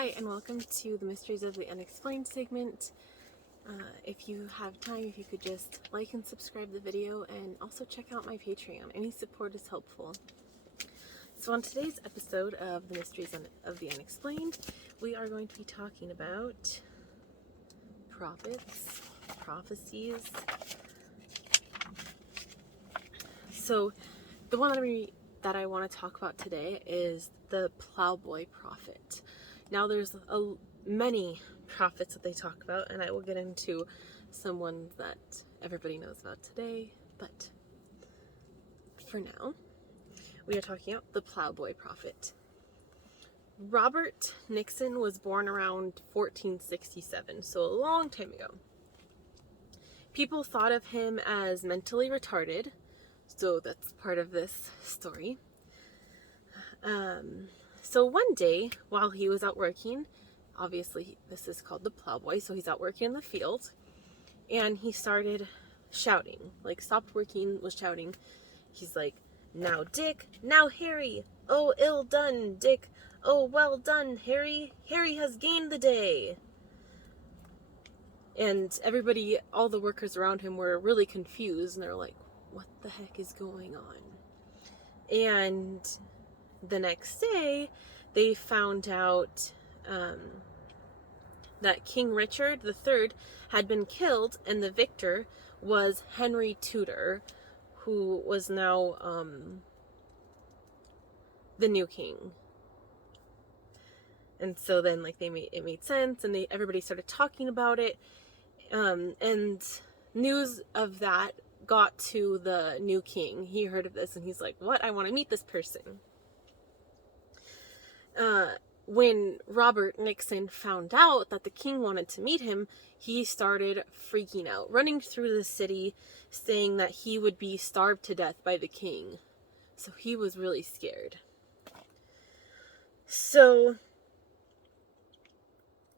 Hi, and welcome to the Mysteries of the Unexplained segment. If you have time, if you could just like and subscribe the video, and also check out my Patreon. Any support is helpful. So on today's episode of the Mysteries of the Unexplained, we are going to be talking about prophets, prophecies. So the one that I want to talk about today is the plowboy prophet. Now there's many prophets that they talk about, and I will get into some ones that everybody knows about today, but for now, we are talking about the plowboy prophet. Robert Nixon was born around 1467, so a long time ago. People thought of him as mentally retarded, so that's part of this story. So one day, while he was out working, obviously this is called the plowboy, so he's out working in the field, and he started shouting, like stopped working, was shouting. He's like, "Now Dick, now Harry, oh ill done Dick, oh well done Harry, Harry has gained the day." And everybody, all the workers around him were really confused, and they're like, what the heck is going on? And the next day, they found out that King Richard III had been killed, and the victor was Henry Tudor, who was now the new king. And so then, like, it made sense, and everybody started talking about it, and news of that got to the new king. He heard of this, and he's like, "What? I want to meet this person." When Robert Nixon found out that the king wanted to meet him, he started freaking out, running through the city, saying that he would be starved to death by the king. So he was really scared. So,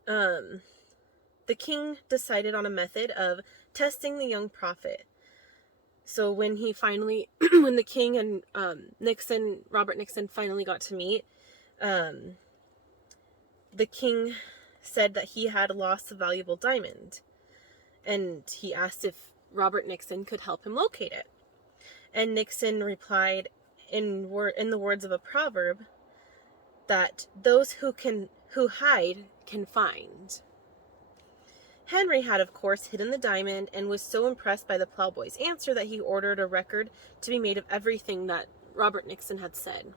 the king decided on a method of testing the young prophet. So when he finally, when the king and Robert Nixon finally got to meet, the king said that he had lost a valuable diamond, and he asked if Robert Nixon could help him locate it. And Nixon replied in the words of a proverb that those who hide can find. Henry had, of course, hidden the diamond and was so impressed by the plowboy's answer that he ordered a record to be made of everything that Robert Nixon had said.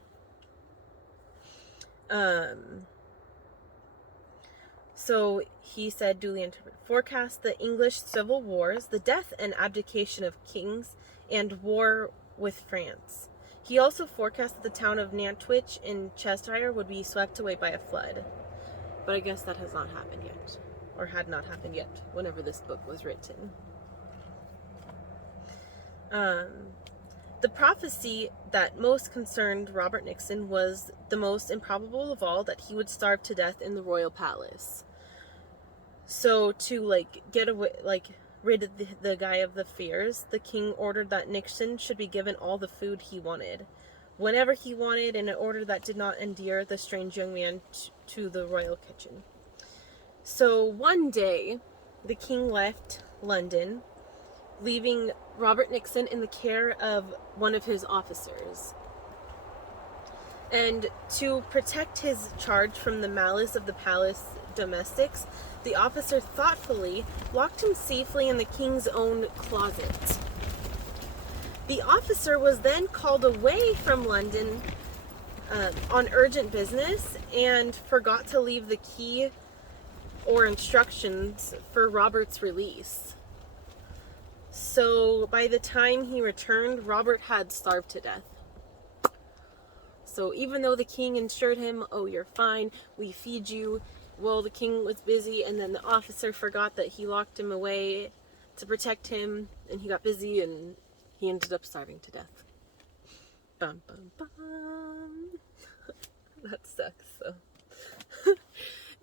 So he said, duly interpreted, forecast the English civil wars, the death and abdication of kings, and war with France. He also forecast that the town of Nantwich in Cheshire would be swept away by a flood. But I guess that has not happened yet, or had not happened yet whenever this book was written. The prophecy that most concerned Robert Nixon was the most improbable of all, that he would starve to death in the royal palace. So to get away, rid the guy of the fears, the king ordered that Nixon should be given all the food he wanted, whenever he wanted, in an order that did not endear the strange young man to the royal kitchen. So one day, the king left London, leaving Robert Nixon in the care of one of his officers. And to protect his charge from the malice of the palace domestics, the officer thoughtfully locked him safely in the king's own closet. The officer was then called away from London on urgent business and forgot to leave the key or instructions for Robert's release. So by the time he returned, Robert had starved to death. So even though the king assured him, "Oh, you're fine, we feed you," well, the king was busy, and then the officer forgot that he locked him away to protect him, and he got busy, and he ended up starving to death. Bum, bum, bum. That sucks, so.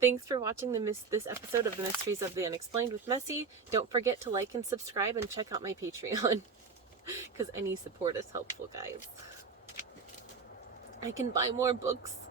Thanks for watching this episode of the Mysteries of the Unexplained with Messie. Don't forget to like and subscribe and check out my Patreon, because any support is helpful, guys. I can buy more books